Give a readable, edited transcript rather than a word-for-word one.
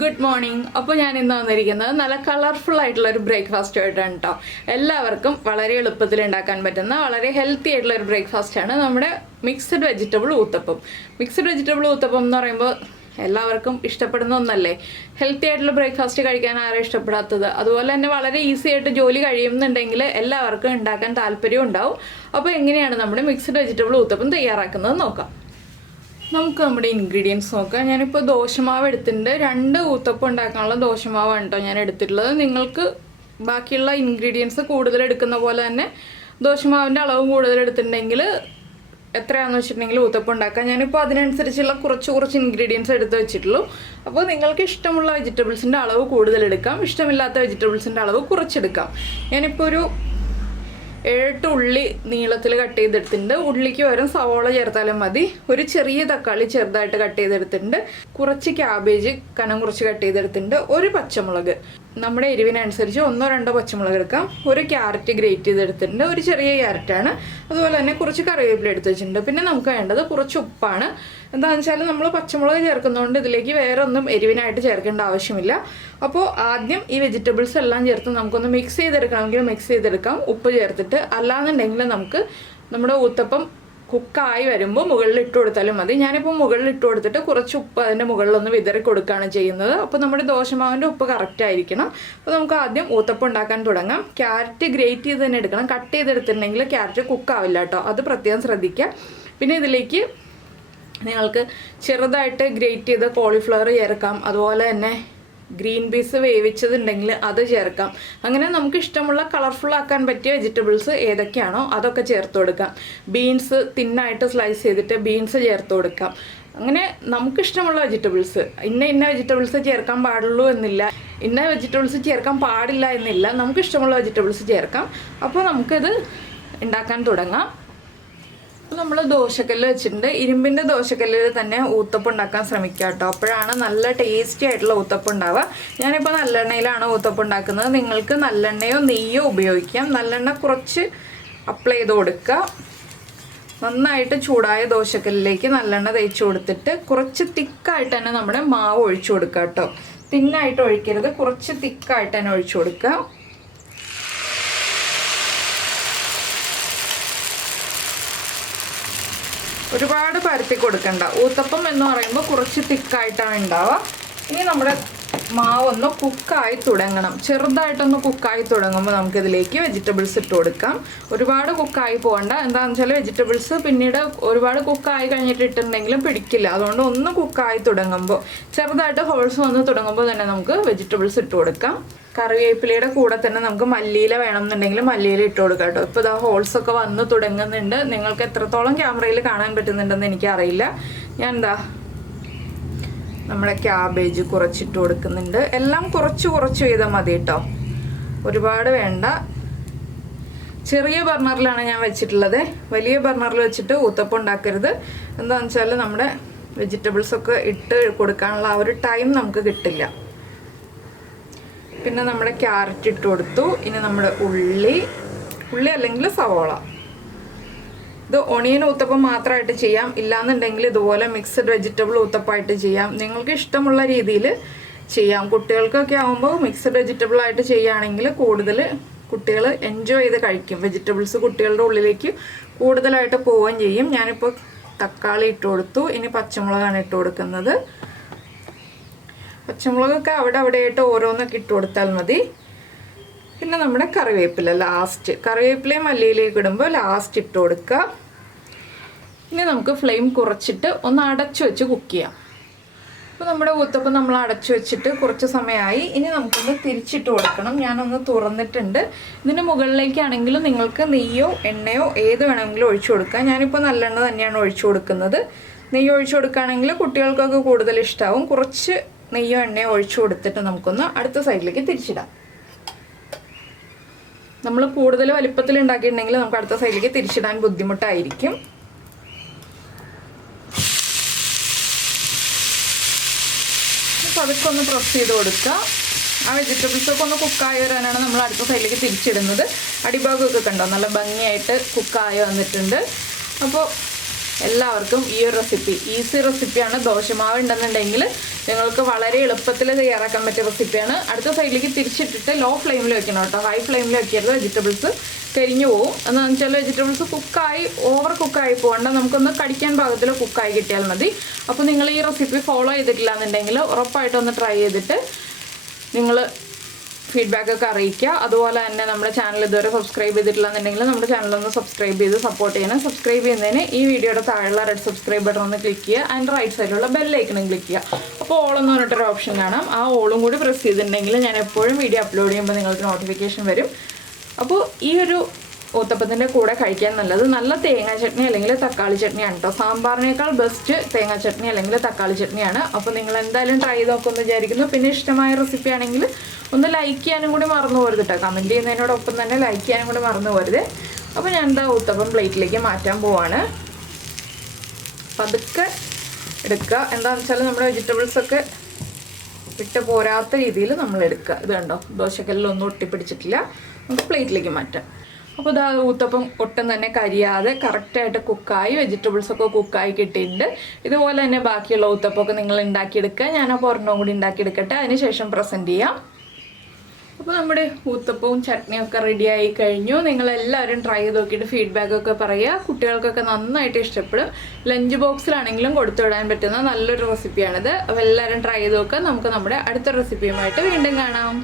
good morning. അപ്പോൾ ഞാൻ ഇന്ന് വന്നിരിക്കുന്നത് നല്ല കളർഫുൾ ആയിട്ടുള്ള ഒരു ബ്രേക്ക്ഫാസ്റ്റ് ആയിട്ടാണ് ട്ടോ. എല്ലാവർക്കും വളരെ എളുപ്പത്തിൽ ഉണ്ടാക്കാൻ പറ്റുന്ന വളരെ ഹെൽത്തി ആയിട്ടുള്ള ഒരു ബ്രേക്ക്ഫാസ്റ്റ് ആണ് നമ്മുടെ mixed vegetable uttapam. Mixed vegetable uttapam എന്ന് പറയുമ്പോൾ എല്ലാവർക്കും ഇഷ്ടപ്പെടുന്ന ഒന്നല്ലേ. ഹെൽത്തി ആയിട്ടുള്ള ബ്രേക്ക്ഫാസ്റ്റ് കഴിക്കാൻ ആരും ഇഷ്ടപ്പെടാത്തത്. അതുപോലെ തന്നെ വളരെ ഈസി ആയിട്ട് ജോലി കഴിയുന്നുണ്ടെങ്കിൽ എല്ലാവർക്കും ഉണ്ടാക്കാൻ താല്പര്യം ഉണ്ടാവും. അപ്പോൾ എങ്ങനെയാണ് നമ്മുടെ മിക്സ്ഡ് വെജിറ്റബിൾ ഊത്തപ്പം തയ്യാറാക്കുന്നത് നോക്കാം. നമുക്ക് നമ്മുടെ ഇൻഗ്രീഡിയൻസ് നോക്കാം. ഞാനിപ്പോൾ ദോശമാവ് എടുത്തിട്ടുണ്ട്. 2 ഊത്തപ്പം ഉണ്ടാക്കാനുള്ള ദോശമാവാണ് കേട്ടോ ഞാൻ എടുത്തിട്ടുള്ളത്. നിങ്ങൾക്ക് ബാക്കിയുള്ള ഇൻഗ്രീഡിയൻസ് കൂടുതൽ എടുക്കുന്ന പോലെ തന്നെ ദോശമാവിൻ്റെ അളവ് കൂടുതൽ എടുത്തിട്ടുണ്ടെങ്കിൽ എത്രയാണെന്ന് വെച്ചിട്ടുണ്ടെങ്കിൽ ഊത്തപ്പം ഉണ്ടാക്കാം. ഞാനിപ്പോൾ അതിനനുസരിച്ചുള്ള കുറച്ച് ഇൻഗ്രീഡിയൻസ് എടുത്ത് വെച്ചിട്ടുള്ളൂ. അപ്പോൾ നിങ്ങൾക്ക് ഇഷ്ടമുള്ള വെജിറ്റബിൾസിൻ്റെ അളവ് കൂടുതൽ എടുക്കാം, ഇഷ്ടമില്ലാത്ത വെജിറ്റബിൾസിൻ്റെ അളവ് കുറച്ചെടുക്കാം. ഞാനിപ്പോൾ ഒരു 7 ഉള്ളി നീളത്തിൽ കട്ട് ചെയ്തെടുത്തിട്ടുണ്ട്. ഉള്ളിക്ക് പകരം സവോള ചേർത്താലും മതി. ഒരു ചെറിയ തക്കാളി ചെറുതായിട്ട് കട്ട് ചെയ്തെടുത്തിട്ടുണ്ട്. കുറച്ച് ക്യാബേജ് കനം കുറച്ച് കട്ട് ചെയ്തെടുത്തിട്ടുണ്ട്. ഒരു പച്ചമുളക് നമ്മുടെ എരിവിനനുസരിച്ച് 1-2 പച്ചമുളക് എടുക്കാം. ഒരു ക്യാരറ്റ് ഗ്രേറ്റ് ചെയ്തെടുത്തിട്ടുണ്ട്. ഒരു ചെറിയ ക്യാരറ്റാണ്. അതുപോലെ തന്നെ കുറച്ച് കറിവേപ്പില എടുത്ത് വെച്ചിട്ടുണ്ട്. പിന്നെ നമുക്ക് വേണ്ടത് കുറച്ച് ഉപ്പാണ്. എന്താണെന്ന് വെച്ചാൽ നമ്മൾ പച്ചമുളക് ചേർക്കുന്നതുകൊണ്ട് ഇതിലേക്ക് വേറെ ഒന്നും എരിവിനായിട്ട് ചേർക്കേണ്ട ആവശ്യമില്ല. അപ്പോൾ ആദ്യം ഈ വെജിറ്റബിൾസ് എല്ലാം ചേർത്ത് നമുക്കൊന്ന് മിക്സ് ചെയ്തെടുക്കണമെങ്കിൽ മിക്സ് ചെയ്തെടുക്കാം ഉപ്പ് ചേർത്തിട്ട്. അല്ലാന്നുണ്ടെങ്കിൽ നമുക്ക് നമ്മുടെ ഊത്തപ്പം കുക്കായി വരുമ്പോൾ മുകളിൽ ഇട്ട് കൊടുത്താലും മതി. ഞാനിപ്പോൾ മുകളിൽ ഇട്ട് കൊടുത്തിട്ട് കുറച്ച് ഉപ്പ് അതിൻ്റെ മുകളിലൊന്ന് വിതറി കൊടുക്കുകയാണ് ചെയ്യുന്നത്. അപ്പോൾ നമ്മുടെ ദോശമാവിൻ്റെ ഉപ്പ് കറക്റ്റ് ആയിരിക്കണം. അപ്പോൾ നമുക്ക് ആദ്യം ഊത്തപ്പം ഉണ്ടാക്കാൻ തുടങ്ങാം. ക്യാരറ്റ് ഗ്രേറ്റ് ചെയ്ത് തന്നെ എടുക്കണം. കട്ട് ചെയ്തെടുത്തിട്ടുണ്ടെങ്കിൽ ക്യാരറ്റ് കുക്കാവില്ല കേട്ടോ, അത് പ്രത്യേകം ശ്രദ്ധിക്കുക. പിന്നെ ഇതിലേക്ക് നിങ്ങൾക്ക് ചെറുതായിട്ട് ഗ്രേറ്റ് ചെയ്ത കോളിഫ്ലവർ ചേർക്കാം. അതുപോലെ തന്നെ ഗ്രീൻ പീസ് വേവിച്ചതുണ്ടെങ്കിൽ അത് ചേർക്കാം. അങ്ങനെ നമുക്ക് ഇഷ്ടമുള്ള കളർഫുൾ ആക്കാൻ പറ്റിയ വെജിറ്റബിൾസ് ഏതൊക്കെയാണോ അതൊക്കെ ചേർത്ത് കൊടുക്കാം. ബീൻസ് തിന്നായിട്ട് സ്ലൈസ് ചെയ്തിട്ട് ബീൻസ് ചേർത്ത് കൊടുക്കാം. അങ്ങനെ നമുക്കിഷ്ടമുള്ള വെജിറ്റബിൾസ്, ഇന്ന വെജിറ്റബിൾസ് ചേർക്കാൻ പാടുള്ളൂ എന്നില്ല, ഇന്ന വെജിറ്റബിൾസ് ചേർക്കാൻ പാടില്ല എന്നില്ല. നമുക്കിഷ്ടമുള്ള വെജിറ്റബിൾസ് ചേർക്കാം. അപ്പോൾ നമുക്കിത് ഉണ്ടാക്കാൻ തുടങ്ങാം. നമ്മൾ ദോശക്കല്ല് വെച്ചിട്ടുണ്ട്. ഇരുമ്പിൻ്റെ ദോശക്കല്ലിൽ തന്നെ ഊത്തപ്പം ഉണ്ടാക്കാൻ ശ്രമിക്കുക കേട്ടോ. അപ്പോഴാണ് നല്ല ടേസ്റ്റി ആയിട്ടുള്ള ഊത്തപ്പം ഉണ്ടാവുക. ഞാനിപ്പോൾ നല്ലെണ്ണയിലാണ് ഊത്തപ്പം ഉണ്ടാക്കുന്നത്. നിങ്ങൾക്ക് നല്ലെണ്ണയോ നെയ്യോ ഉപയോഗിക്കാം. നല്ലെണ്ണ കുറച്ച് അപ്ലൈ ചെയ്ത് കൊടുക്കുക. നന്നായിട്ട് ചൂടായ ദോശക്കല്ലിലേക്ക് നല്ലെണ്ണ തേച്ച് കൊടുത്തിട്ട് കുറച്ച് തിക്കായിട്ട് തന്നെ നമ്മുടെ മാവ് ഒഴിച്ചു കൊടുക്കുക കേട്ടോ. തിന്നായിട്ട് ഒഴിക്കരുത്, കുറച്ച് തിക്കായിട്ട് തന്നെ ഒഴിച്ചു കൊടുക്കുക. ഒരുപാട് പരത്തി കൊടുക്കണ്ട. ഊത്തപ്പം എന്ന് പറയുമ്പോൾ കുറച്ച് തിക്കായിട്ടാണ് ഉണ്ടാവുക. ഇനി നമ്മുടെ മാവൊന്ന് കുക്കായി തുടങ്ങണം. ചെറുതായിട്ടൊന്ന് കുക്കായി തുടങ്ങുമ്പോൾ നമുക്കിതിലേക്ക് വെജിറ്റബിൾസ് ഇട്ട് കൊടുക്കാം. ഒരുപാട് കുക്കായി പോകണ്ട. എന്താണെന്ന് വെച്ചാൽ വെജിറ്റബിൾസ് പിന്നീട് ഒരുപാട് കുക്കായി കഴിഞ്ഞിട്ട് ഇട്ടിട്ടുണ്ടെങ്കിലും പിടിക്കില്ല. അതുകൊണ്ട് ഒന്ന് കുക്കായി തുടങ്ങുമ്പോൾ, ചെറുതായിട്ട് ഹോൾസ് വന്ന് തുടങ്ങുമ്പോൾ തന്നെ നമുക്ക് വെജിറ്റബിൾസ് ഇട്ട് കൊടുക്കാം. കറിവേപ്പിലയുടെ കൂടെ തന്നെ നമുക്ക് മല്ലിയില വേണമെന്നുണ്ടെങ്കിൽ മല്ലിയില ഇട്ട് കൊടുക്കാം കേട്ടോ. ഇപ്പോൾ ഇതാ ഹോൾസൊക്കെ വന്ന് തുടങ്ങുന്നുണ്ട്. നിങ്ങൾക്ക് എത്രത്തോളം ക്യാമറയിൽ കാണാൻ പറ്റുന്നുണ്ടെന്ന് എനിക്കറിയില്ല. ഞാൻ നമ്മുടെ ക്യാബേജ് കുറച്ചിട്ട് കൊടുക്കുന്നുണ്ട്. എല്ലാം കുറച്ച് ചെയ്താൽ മതി കേട്ടോ, ഒരുപാട് വേണ്ട. ചെറിയ ബർണറിലാണ് ഞാൻ വെച്ചിട്ടുള്ളത്. വലിയ ബർണറിൽ വെച്ചിട്ട് ഊത്തപ്പം ഉണ്ടാക്കരുത്. എന്താണെന്ന് വെച്ചാൽ നമ്മുടെ വെജിറ്റബിൾസൊക്കെ ഇട്ട് കൊടുക്കാനുള്ള ആ ഒരു ടൈം നമുക്ക് കിട്ടില്ല. പിന്നെ നമ്മുടെ ക്യാരറ്റ് ഇട്ട് കൊടുത്തു. ഇനി നമ്മുടെ ഉള്ളി അല്ലെങ്കിൽ സവോള. ഇത് ഒണിയൻ ഊത്തപ്പം മാത്രമായിട്ട് ചെയ്യാം, ഇല്ലാന്നുണ്ടെങ്കിൽ ഇതുപോലെ മിക്സഡ് വെജിറ്റബിൾ ഊത്തപ്പമായിട്ട് ചെയ്യാം. നിങ്ങൾക്ക് ഇഷ്ടമുള്ള രീതിയിൽ ചെയ്യാം. കുട്ടികൾക്കൊക്കെ ആകുമ്പോൾ മിക്സഡ് വെജിറ്റബിൾ ആയിട്ട് ചെയ്യുകയാണെങ്കിൽ കൂടുതൽ കുട്ടികൾ എൻജോയ് ചെയ്ത് കഴിക്കും. വെജിറ്റബിൾസ് കുട്ടികളുടെ ഉള്ളിലേക്ക് കൂടുതലായിട്ട് പോവുകയും ചെയ്യും. ഞാനിപ്പോൾ തക്കാളി ഇട്ട് കൊടുത്തു. ഇനി പച്ചമുളകാണ് ഇട്ട് കൊടുക്കുന്നത്. പച്ചമുളകൊക്കെ അവിടെയായിട്ട് ഓരോന്നൊക്കെ ഇട്ട് കൊടുത്താൽ മതി. പിന്നെ നമ്മുടെ കറിവേപ്പില ലാസ്റ്റ്, കറിവേപ്പിലയും മല്ലിയിലേക്ക് ഇടുമ്പോൾ ലാസ്റ്റ് ഇട്ട് കൊടുക്കുക. ഇനി നമുക്ക് ഫ്ലെയിം കുറച്ചിട്ട് ഒന്ന് അടച്ചു വെച്ച് കുക്ക് ചെയ്യാം. അപ്പോൾ നമ്മുടെ ഊത്തപ്പം നമ്മൾ അടച്ചു വെച്ചിട്ട് കുറച്ച് സമയമായി. ഇനി നമുക്കൊന്ന് തിരിച്ചിട്ട് കൊടുക്കണം. ഞാനൊന്ന് തുറന്നിട്ടുണ്ട്. ഇതിൻ്റെ മുകളിലേക്കാണെങ്കിലും നിങ്ങൾക്ക് നെയ്യോ എണ്ണയോ ഏത് വേണമെങ്കിലും ഒഴിച്ചു കൊടുക്കാം. ഞാനിപ്പോൾ നല്ലെണ്ണ തന്നെയാണ് ഒഴിച്ചു കൊടുക്കുന്നത്. നെയ്യ് ഒഴിച്ചു കൊടുക്കുകയാണെങ്കിൽ കുട്ടികൾക്കൊക്കെ കൂടുതൽ ഇഷ്ടമാവും. കുറച്ച് നെയ്യോ എണ്ണയോ ഒഴിച്ചു കൊടുത്തിട്ട് നമുക്കൊന്ന് അടുത്ത സൈഡിലേക്ക് തിരിച്ചിടാം. നമ്മൾ കൂടുതൽ വലിപ്പത്തിൽ ഉണ്ടാക്കിയിട്ടുണ്ടെങ്കിൽ നമുക്ക് അടുത്ത സൈഡിലേക്ക് തിരിച്ചിടാൻ ബുദ്ധിമുട്ടായിരിക്കും. അതൊക്കെ ഒന്ന് പ്രസ് ചെയ്ത് കൊടുക്കുക. ആ വെജിറ്റബിൾസൊക്കെ ഒന്ന് കുക്കായി വരാനാണ് നമ്മൾ അടുത്ത സൈഡിലേക്ക് തിരിച്ചിടുന്നത്. അടിഭാഗമൊക്കെ കണ്ടോ നല്ല ഭംഗിയായിട്ട് കുക്കായി വന്നിട്ടുണ്ട്. അപ്പോൾ എല്ലാവർക്കും ഈ ഒരു റെസിപ്പി ഈസി റെസിപ്പിയാണ്. ദോശമാവ് ഉണ്ടെന്നുണ്ടെങ്കിൽ നിങ്ങൾക്ക് വളരെ എളുപ്പത്തിൽ തയ്യാറാക്കാൻ പറ്റിയ റെസിപ്പിയാണ്. അടുത്ത സൈഡിലേക്ക് തിരിച്ചിട്ടിട്ട് ലോ ഫ്ലെയിമിൽ വെക്കണം കേട്ടോ. ഹൈ ഫ്ലെയിമിൽ വെക്കരുത്, വെജിറ്റബിൾസ് കരിഞ്ഞു പോവും. എന്താണെന്ന് വെച്ചാൽ വെജിറ്റബിൾസ് കുക്കായി ഓവർ കുക്കായി പോകണ്ട, നമുക്കൊന്ന് കടിക്കാൻ പാകത്തിൽ കുക്കായി കിട്ടിയാൽ മതി. അപ്പോൾ നിങ്ങൾ ഈ റെസിപ്പി ഫോളോ ചെയ്തിട്ടില്ല എന്നുണ്ടെങ്കിൽ ഉറപ്പായിട്ടൊന്ന് ട്രൈ ചെയ്തിട്ട് നിങ്ങൾ ഫീഡ്ബാക്കൊക്കെ അറിയിക്കുക. അതുപോലെ തന്നെ നമ്മുടെ ചാനൽ ഇതുവരെ സബ്സ്ക്രൈബ് ചെയ്തിട്ടില്ല എന്നുണ്ടെങ്കിൽ നമ്മുടെ ചാനലൊന്ന് സബ്സ്ക്രൈബ് ചെയ്ത് സപ്പോർട്ട് ചെയ്യണം. സബ്സ്ക്രൈബ് ചെയ്യുന്നതിന് ഈ വീഡിയോയുടെ താഴെയുള്ള റെഡ് സബ്സ്ക്രൈബ് ബട്ടൺ ഒന്ന് ക്ലിക്ക് ചെയ്യുക. ആൻഡ് റൈറ്റ് സൈഡിലുള്ള ബെല്ലൈക്കണും ക്ലിക്ക് ചെയ്യുക. അപ്പോൾ ഓളെന്ന് പറഞ്ഞിട്ടൊരു ഓപ്ഷൻ കാണാം. ആ ഓളും കൂടി പ്രസ് ചെയ്തിട്ടുണ്ടെങ്കിൽ ഞാൻ എപ്പോഴും വീഡിയോ അപ്ലോഡ് ചെയ്യുമ്പോൾ നിങ്ങൾക്ക് നോട്ടിഫിക്കേഷൻ വരും. അപ്പോൾ ഈ ഒരു ഊത്തപ്പത്തിൻ്റെ കൂടെ കഴിക്കാൻ നല്ലത് നല്ല തേങ്ങാ ചട്നി അല്ലെങ്കിൽ തക്കാളി ചട്നിയാണ് കേട്ടോ. സാമ്പാറിനേക്കാൾ ബെസ്റ്റ് തേങ്ങാ ചട്നി അല്ലെങ്കിൽ തക്കാളി ചട്നിയാണ്. അപ്പോൾ നിങ്ങൾ എന്തായാലും ട്രൈ ചെയ്ത് നോക്കുമെന്ന് വിചാരിക്കുന്നു. പിന്നെ ഇഷ്ടമായ റെസിപ്പി ആണെങ്കിൽ ഒന്ന് ലൈക്ക് ചെയ്യാനും കൂടി മറന്നു പോരുത് കേട്ടോ. കമൻറ്റ് ചെയ്യുന്നതിനോടൊപ്പം തന്നെ ലൈക്ക് ചെയ്യാനും കൂടി മറന്നു പോരുത്. അപ്പോൾ ഞാൻ എന്താ ഊത്തപ്പം പ്ലേറ്റിലേക്ക് മാറ്റാൻ പോവാണ്. പതുക്കെ എടുക്കുക. എന്താണെന്ന് വെച്ചാൽ നമ്മുടെ വെജിറ്റബിൾസൊക്കെ വിട്ട് പോരാത്ത രീതിയിൽ നമ്മൾ എടുക്കുക. ഇത് കണ്ടോ, ദോശക്കല്ലൊന്നും ഒട്ടിപ്പിടിച്ചിട്ടില്ല. നമുക്ക് പ്ലേറ്റിലേക്ക് മാറ്റാം. അപ്പോൾ ഇതാ ഊത്തപ്പം ഒട്ടും തന്നെ കരിയാതെ കറക്റ്റായിട്ട് കുക്കായി വെജിറ്റബിൾസൊക്കെ കുക്കായി കിട്ടിയിട്ടുണ്ട്. ഇതുപോലെ തന്നെ ബാക്കിയുള്ള ഊത്തപ്പമൊക്കെ നിങ്ങൾ ഉണ്ടാക്കിയെടുക്കുക. ഞാനപ്പോൾ ഒരെണ്ണം കൂടി ഉണ്ടാക്കിയെടുക്കട്ടെ, അതിന് ശേഷം പ്രസൻറ്റ് ചെയ്യാം. അപ്പോൾ നമ്മുടെ ഊത്തപ്പവും ചട്നിയൊക്കെ റെഡിയായി കഴിഞ്ഞു. നിങ്ങളെല്ലാവരും ട്രൈ ചെയ്ത് നോക്കിയിട്ട് ഫീഡ്ബാക്കൊക്കെ പറയുക. കുട്ടികൾക്കൊക്കെ നന്നായിട്ട് ഇഷ്ടപ്പെടും. ലഞ്ച് ബോക്സിലാണെങ്കിലും കൊടുത്തു വിടാൻ പറ്റുന്ന നല്ലൊരു റെസിപ്പിയാണിത്. അപ്പോൾ എല്ലാവരും ട്രൈ ചെയ്ത് നോക്കുക. നമുക്ക് നമ്മുടെ അടുത്ത റെസിപ്പിയുമായിട്ട് വീണ്ടും കാണാം.